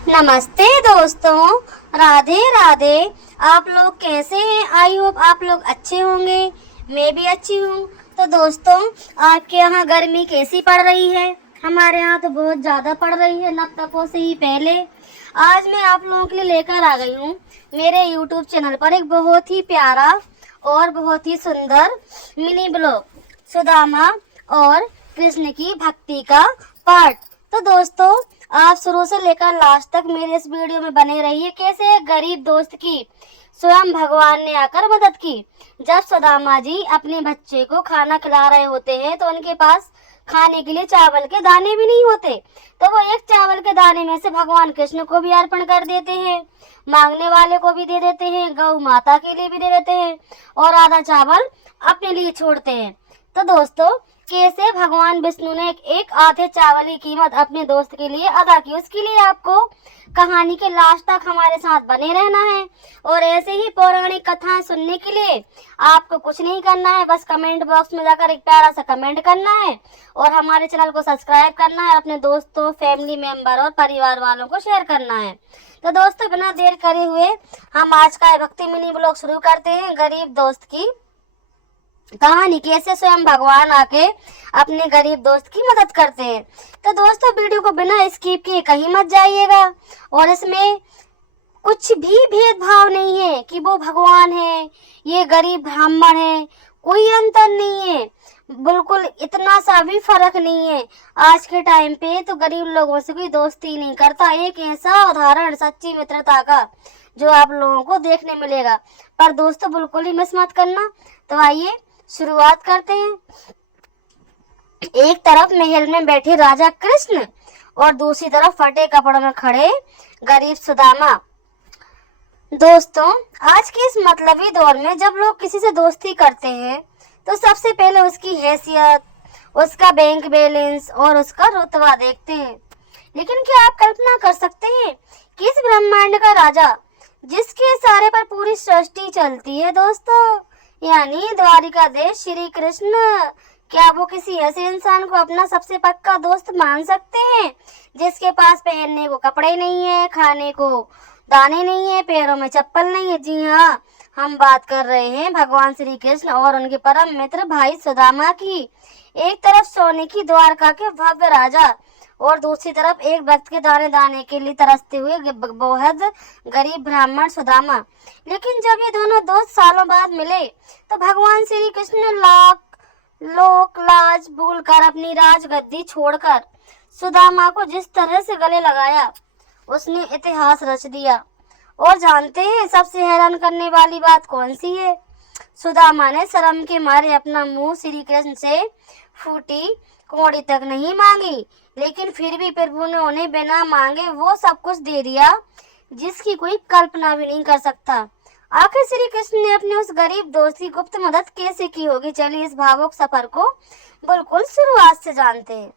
नमस्ते दोस्तों, राधे राधे। आप लोग कैसे हैं? आई होप आप लोग अच्छे होंगे। मैं भी अच्छी हूँ। तो दोस्तों, आपके यहाँ गर्मी कैसी पड़ रही है? हमारे यहाँ तो बहुत ज़्यादा पड़ रही है, नतकों से ही पहले। आज मैं आप लोगों के लिए लेकर आ गई हूँ मेरे YouTube चैनल पर एक बहुत ही प्यारा और बहुत ही सुंदर मिनी ब्लॉग, सुदामा और कृष्ण की भक्ति का पार्ट। तो दोस्तों, आप शुरू से लेकर लास्ट तक मेरे इस वीडियो में बने रहिए। कैसे एक गरीब दोस्त की स्वयं भगवान ने आकर मदद की। जब सुदामा जी अपने बच्चे को खाना खिला रहे होते हैं तो उनके पास खाने के लिए चावल के दाने भी नहीं होते, तो वो एक चावल के दाने में से भगवान कृष्ण को भी अर्पण कर देते हैं, मांगने वाले को भी दे देते हैं, गौ माता के लिए भी दे देते हैं और आधा चावल अपने लिए छोड़ते हैं। तो दोस्तों, कैसे भगवान विष्णु ने एक आधे चावल की कीमत अपने दोस्त के लिए अदा की, उसके लिए आपको कहानी के लास्ट तक हमारे साथ बने रहना है। और ऐसे ही पौराणिक कथाएं सुनने के लिए आपको कुछ नहीं करना है, बस कमेंट बॉक्स में जाकर एक प्यारा सा कमेंट करना है और हमारे चैनल को सब्सक्राइब करना है, अपने दोस्तों, फैमिली मेंबर और परिवार वालों को शेयर करना है। तो दोस्तों, बिना देर करे हुए हम आज का भक्ति मिनी ब्लॉग शुरू करते हैं। गरीब दोस्त की कहानी, कैसे स्वयं भगवान आके अपने गरीब दोस्त की मदद करते हैं। तो दोस्तों, वीडियो को बिना स्किप किए कहीं मत जाइएगा। और इसमें कुछ भी भेदभाव नहीं है कि वो भगवान है, ये गरीब ब्राह्मण है, कोई अंतर नहीं है, बिल्कुल इतना सा भी फर्क नहीं है। आज के टाइम पे तो गरीब लोगों से कोई दोस्ती नहीं करता। एक ऐसा उदाहरण सच्ची मित्रता का जो आप लोगों को देखने मिलेगा। पर दोस्तों, बिल्कुल ही मिस मत करना। तो आइए शुरुआत करते हैं। एक तरफ महल में बैठे राजा कृष्ण और दूसरी तरफ फटे कपड़ों में खड़े गरीब सुदामा। दोस्तों, आज के इस मतलबी दौर में जब लोग किसी से दोस्ती करते हैं तो सबसे पहले उसकी हैसियत, उसका बैंक बैलेंस और उसका रुतबा देखते हैं। लेकिन क्या आप कल्पना कर सकते हैं कि इस ब्रह्मांड का राजा, जिसके इशारे पर पूरी सृष्टि चलती है दोस्तों, यानी द्वारिकाधीश श्री कृष्ण, क्या वो किसी ऐसे इंसान को अपना सबसे पक्का दोस्त मान सकते हैं जिसके पास पहनने को कपड़े नहीं है, खाने को दाने नहीं है, पैरों में चप्पल नहीं है? जी हाँ, हम बात कर रहे हैं भगवान श्री कृष्ण और उनके परम मित्र भाई सुदामा की। एक तरफ सोने की द्वारका के भव्य राजा और दूसरी तरफ एक वक्त के दाने दाने के लिए तरसते हुए बेहद गरीब ब्राह्मण सुदामा। लेकिन जब ये दोनों दोस्त सालों बाद मिले तो भगवान श्री कृष्ण ने लोक लाज भूलकर अपनी राजगद्दी छोड़कर सुदामा को जिस तरह से गले लगाया, उसने इतिहास रच दिया। और जानते हैं सबसे हैरान करने वाली बात कौन सी है? सुदामा ने शर्म के मारे अपना मुंह श्री कृष्ण से फूटी कौड़ी तक नहीं मांगी, लेकिन फिर भी प्रभु ने उन्हें बिना मांगे वो सब कुछ दे दिया जिसकी कोई कल्पना भी नहीं कर सकता। आखिर श्री कृष्ण ने अपने उस गरीब दोस्त की गुप्त मदद कैसे की होगी? चलिए इस भावुक सफर को बिल्कुल शुरुआत से जानते हैं।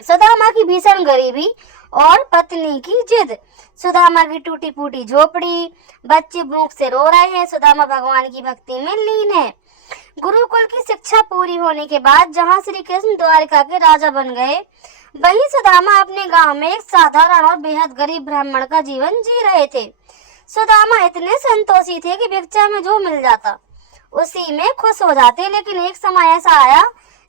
सुदामा की भीषण गरीबी और पत्नी की जिद। सुदामा की टूटी फूटी झोपड़ी, बच्चे भूख से रो रहे हैं, सुदामा भगवान की भक्ति में लीन है। गुरुकुल की शिक्षा पूरी होने के बाद जहाँ श्री कृष्ण द्वारिका के राजा बन गए, वहीं सुदामा अपने गांव में एक साधारण और बेहद गरीब ब्राह्मण का जीवन जी रहे थे। सुदामा इतने संतोषी थे कि भिक्षा में जो मिल जाता उसी में खुश हो जाते। लेकिन एक समय ऐसा आया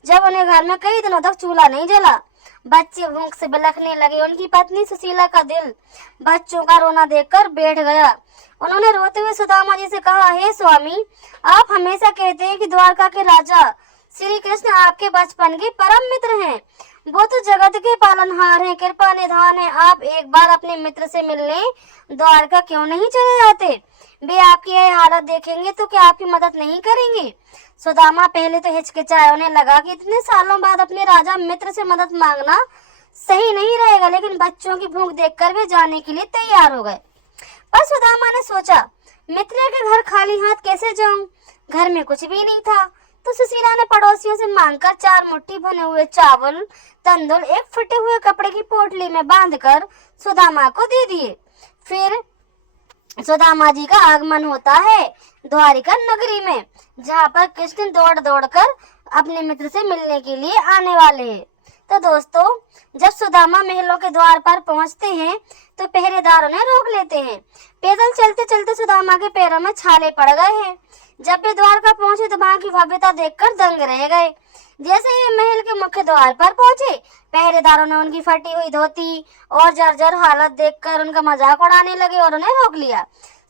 जब उन्हें घर में कई दिनों तक चूल्हा नहीं जला। बच्चे भूख से बिलखने लगे। उनकी पत्नी सुशीला का दिल बच्चों का रोना देखकर बैठ गया। उन्होंने रोते हुए सुदामा जी से कहा, हे स्वामी, आप हमेशा कहते हैं कि द्वारका के राजा श्री कृष्ण आपके बचपन के परम मित्र हैं। वो तो जगत के पालनहार हैं, कृपा निधान है। आप एक बार अपने मित्र से मिलने द्वारका क्यों नहीं चले जाते? वे आपकी यह हालत देखेंगे तो क्या आपकी मदद नहीं करेंगे? सुदामा पहले तो हिचकिचाए। उन्हें लगा कि इतने सालों बाद अपने राजा मित्र से मदद मांगना सही नहीं रहेगा, लेकिन बच्चों की भूख देखकर वे जाने के लिए तैयार हो गए। पर सुदामा ने सोचा, मित्र के घर खाली हाथ कैसे जाऊं? घर में कुछ भी नहीं था। तो सुशीला ने पड़ोसियों से मांगकर 4 मुट्ठी भने हुए चावल, तंदुल एक फटे हुए कपड़े की पोटली में बांधकर सुदामा को दे दिए। फिर सुदामा जी का आगमन होता है द्वारिका नगरी में, जहाँ पर कृष्ण दौड़ दौड़ कर अपने मित्र से मिलने के लिए आने वाले हैं। तो दोस्तों, जब सुदामा महलों के द्वार पर पहुंचते हैं तो पहरेदार उन्हें रोक लेते हैं। पैदल चलते चलते सुदामा के पैरों में छाले पड़ गए हैं। जब वे द्वारका पहुंचे तो वहां की भव्यता देखकर दंग रह गए। जैसे ही महल के मुख्य द्वार पर पहुंचे, पहरेदारों ने उनकी फटी हुई धोती और जर्जर हालत देखकर उनका मजाक उड़ाने लगे और उन्हें रोक लिया।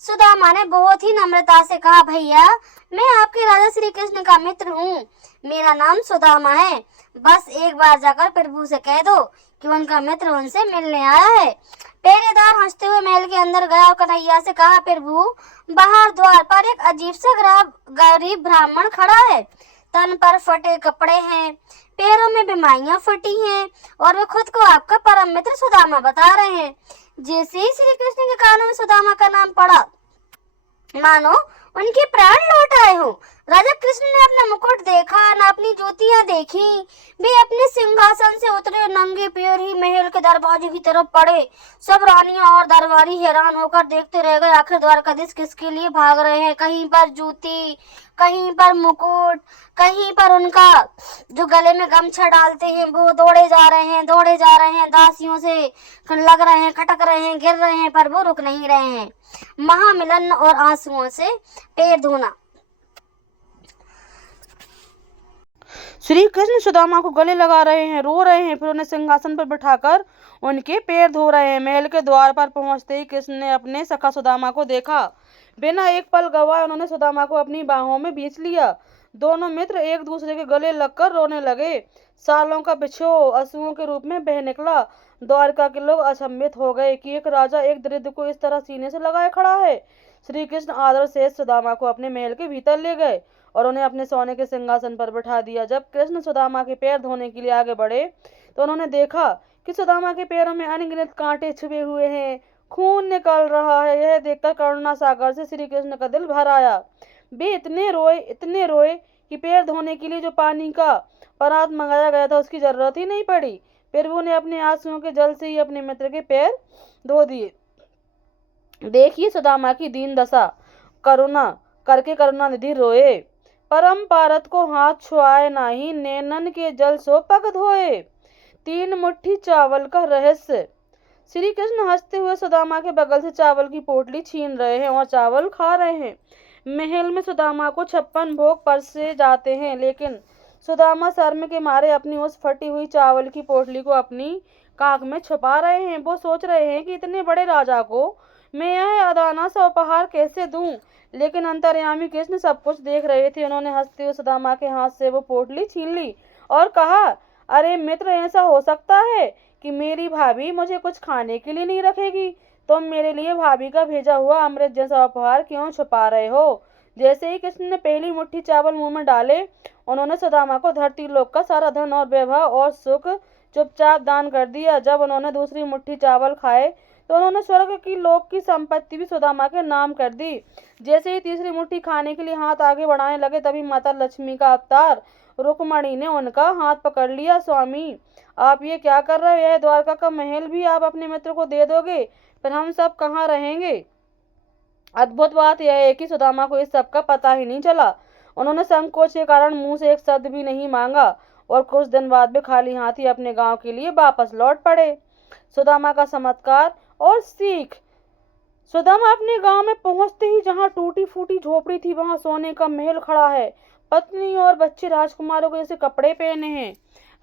सुदामा ने बहुत ही नम्रता से कहा, भैया, मैं आपके राजा श्री कृष्ण का मित्र हूँ। मेरा नाम सुदामा है। बस एक बार जाकर प्रभु से कह दो कि उनका मित्र उनसे मिलने आया है। पहरेदार हंसते हुए महल के अंदर गया और कन्हैया से कहा, प्रभु, बाहर द्वार पर एक अजीब सा गरीब ब्राह्मण खड़ा है। तन पर फटे कपड़े हैं, पैरों में बीमारियां फटी हैं और वे खुद को आपका परम मित्र सुदामा बता रहे हैं। जैसे ही श्री कृष्ण के कानों में सुदामा का नाम पड़ा, मानो उनके प्राण लौट आए हो। राजा कृष्ण ने अपना मुकुट देखा, न अपनी ज्योतियां देखी। वे अपने सिंहासन से उतरे, नंगे पैर ही महल के दरवाजे की तरफ पड़े। सब रानियां और दरबारी हैरान होकर देखते रह गए, आखिर द्वारकाधीश किसके लिए भाग रहे हैं। कहीं पर जूती, कहीं पर मुकुट, कहीं पर उनका जो गले में गमछा डालते हैं वो दौड़े जा रहे हैं, दासियों से लग रहे हैं, खटक रहे हैं, गिर रहे हैं, पर वो रुक नहीं रहे हैं। महामिलन और आंसुओं से पैर धोना। श्री कृष्ण सुदामा को गले लगा रहे हैं, रो रहे हैं, फिर उन्हें सिंहासन पर बिठाकर उनके पैर धो रहे हैं। महल के द्वार पर पहुंचते ही कृष्ण ने अपने सखा सुदामा को देखा। बिना एक पल गवाए उन्होंने सुदामा को अपनी बाहों में भींच लिया। दोनों मित्र एक दूसरे के गले लगकर रोने लगे। सालों का बिछोह आंसुओं के रूप में बह निकला। द्वारका के लोग अचंभित हो गए कि एक राजा एक दरिद्र को इस तरह सीने से लगाए खड़ा है। श्री कृष्ण आदर से सुदामा को अपने महल के भीतर ले गए और उन्हें अपने सोने के सिंहासन पर बिठा दिया। जब कृष्ण सुदामा के पैर धोने के लिए आगे बढ़े तो उन्होंने देखा कि सुदामा के पैरों में अनगिनत कांटे छुपे हुए हैं, खून निकल रहा है। यह देखकर करुणा सागर से श्री कृष्ण का दिल भर आया। वे इतने रोए कि पैर धोने के लिए जो पानी का परात मंगाया गया था उसकी जरूरत ही नहीं पड़ी। प्रभु ने अपने आंसुओं के जल से ही अपने मित्र के पैर धो दिए। देखिए सुदामा की दीन दशा, करुणा निधि रोए। परम पारत को हाथ छुआए नाही, नैनन के जल सो पग धोए। 3 मुट्ठी चावल का रहस्य। श्री कृष्ण हंसते हुए सुदामा के बगल से चावल की पोटली छीन रहे हैं और चावल खा रहे हैं। महल में सुदामा को 56 भोग परसे जाते हैं, लेकिन सुदामा शर्म के मारे अपनी उस फटी हुई चावल की पोटली को अपनी काख में छुपा रहे हैं। वो सोच रहे हैं कि इतने बड़े राजा को मैं यह अदाना सा उपहार कैसे दूं, लेकिन अंतर्यामी कृष्ण सब कुछ देख रहे थे। उन्होंने हंसते हुए सुदामा के हाथ से वो पोटली छीन ली और कहा, अरे मित्र, ऐसा हो सकता है कि मेरी भाभी मुझे कुछ खाने के लिए नहीं रखेगी? तुम मेरे लिए भाभी का भेजा हुआ अमृत जैसा उपहार क्यों छुपा रहे हो? जैसे ही कृष्ण ने पहली मुट्ठी चावल मुंह में डाले, उन्होंने सुदामा को धरती लोक का सारा धन और वैभव और सुख चुपचाप दान कर दिया। जब उन्होंने दूसरी मुट्ठी चावल खाए तो उन्होंने स्वर्ग की लोक की संपत्ति भी सुदामा के नाम कर दी। जैसे ही तीसरी मुट्ठी खाने के लिए हाथ आगे बढ़ाने लगे, तभी माता लक्ष्मी का अवतार रुक्मणी ने उनका हाथ पकड़ लिया। स्वामी, आप ये क्या कर रहे हो? यह द्वारका का महल भी आप अपने मित्र को दे दोगे, फिर हम सब कहाँ रहेंगे? अद्भुत बात यह है कि सुदामा को इस सब का पता ही नहीं चला। उन्होंने संकोच के कारण मुंह से एक शब्द भी नहीं मांगा और कुछ दिन बाद वे खाली हाथ ही अपने गांव के लिए वापस लौट पड़े। सुदामा का चमत्कार और सीख। सुदामा अपने गांव में पहुंचते ही जहां टूटी फूटी झोपड़ी थी वहां सोने का महल खड़ा है। पत्नी और बच्चे राजकुमारों के जैसे कपड़े पहने हैं।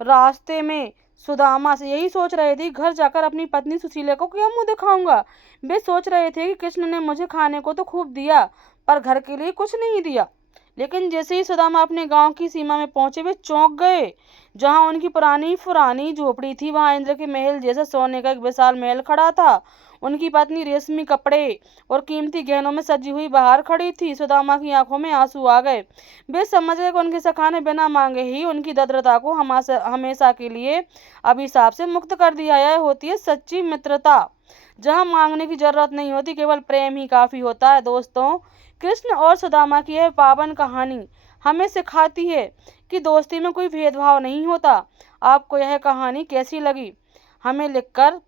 रास्ते में सुदामा से यही सोच रहे थे, घर जाकर अपनी पत्नी सुशीला को क्या मुंह दिखाऊंगा। वे सोच रहे थे कि कृष्ण ने मुझे खाने को तो खूब दिया पर घर के लिए कुछ नहीं दिया। लेकिन जैसे ही सुदामा अपने गांव की सीमा में पहुंचे वे चौंक गए। जहां उनकी पुरानी झोपड़ी थी वहां इंद्र के महल जैसा सोने का एक विशाल महल खड़ा था। उनकी पत्नी रेशमी कपड़े और कीमती गहनों में सजी हुई बाहर खड़ी थी। सुदामा की आंखों में आंसू आ गए। वे समझ गए कि उनके सखा ने बिना मांगे ही उनकी दरिद्रता को हमेशा के लिए अभिशाप से मुक्त कर दिया। यह होती है सच्ची मित्रता, जहां मांगने की जरूरत नहीं होती, केवल प्रेम ही काफी होता है। दोस्तों, कृष्ण और सुदामा की यह पावन कहानी हमें सिखाती है कि दोस्ती में कोई भेदभाव नहीं होता। आपको यह कहानी कैसी लगी हमें लिखकर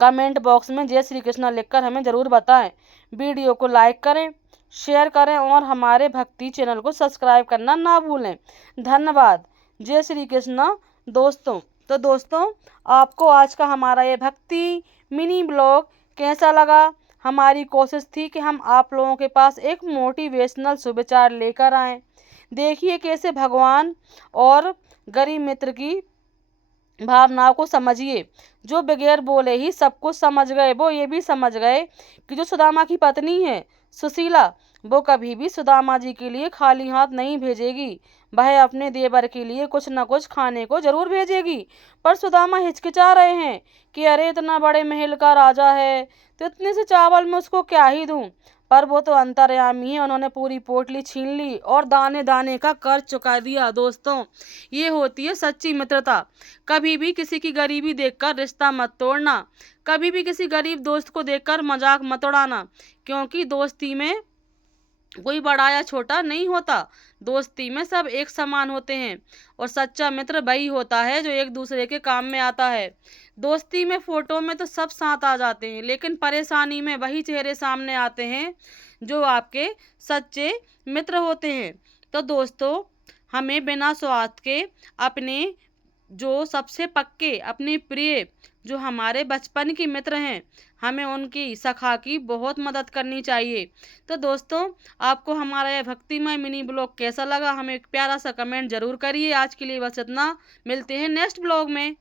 कमेंट बॉक्स में जय श्री कृष्ण लिखकर हमें ज़रूर बताएं। वीडियो को लाइक करें, शेयर करें और हमारे भक्ति चैनल को सब्सक्राइब करना ना भूलें। धन्यवाद। जय श्री कृष्ण दोस्तों। तो दोस्तों आपको आज का हमारा ये भक्ति मिनी ब्लॉग कैसा लगा? हमारी कोशिश थी कि हम आप लोगों के पास एक मोटिवेशनल सुविचार लेकर आएँ। देखिए कैसे भगवान और गरीब मित्र की भावनाओं को समझिए। जो बगैर बोले ही सब कुछ समझ गए, वो ये भी समझ गए कि जो सुदामा की पत्नी है सुशीला, वो कभी भी सुदामा जी के लिए खाली हाथ नहीं भेजेगी। वह अपने देवर के लिए कुछ न कुछ खाने को जरूर भेजेगी। पर सुदामा हिचकिचा रहे हैं कि अरे इतना बड़े महल का राजा है, तो इतने से चावल में उसको क्या ही दूं। पर वो तो अंतर्यामी है, उन्होंने पूरी पोटली छीन ली और दाने दाने का कर्ज चुका दिया। दोस्तों ये होती है सच्ची मित्रता। कभी भी किसी की गरीबी देखकर रिश्ता मत तोड़ना, कभी भी किसी गरीब दोस्त को देखकर मजाक मत उड़ाना, क्योंकि दोस्ती में कोई बड़ा या छोटा नहीं होता। दोस्ती में सब एक समान होते हैं और सच्चा मित्र वही होता है जो एक दूसरे के काम में आता है। दोस्ती में फोटो में तो सब साथ आ जाते हैं, लेकिन परेशानी में वही चेहरे सामने आते हैं जो आपके सच्चे मित्र होते हैं। तो दोस्तों हमें बिना स्वार्थ के अपने जो सबसे पक्के अपने प्रिय जो हमारे बचपन के मित्र हैं, हमें उनकी सखा की बहुत मदद करनी चाहिए। तो दोस्तों आपको हमारा यह भक्तिमय मिनी ब्लॉग कैसा लगा? हमें एक प्यारा सा कमेंट जरूर करिए। आज के लिए बस इतना, मिलते हैं नेक्स्ट ब्लॉग में।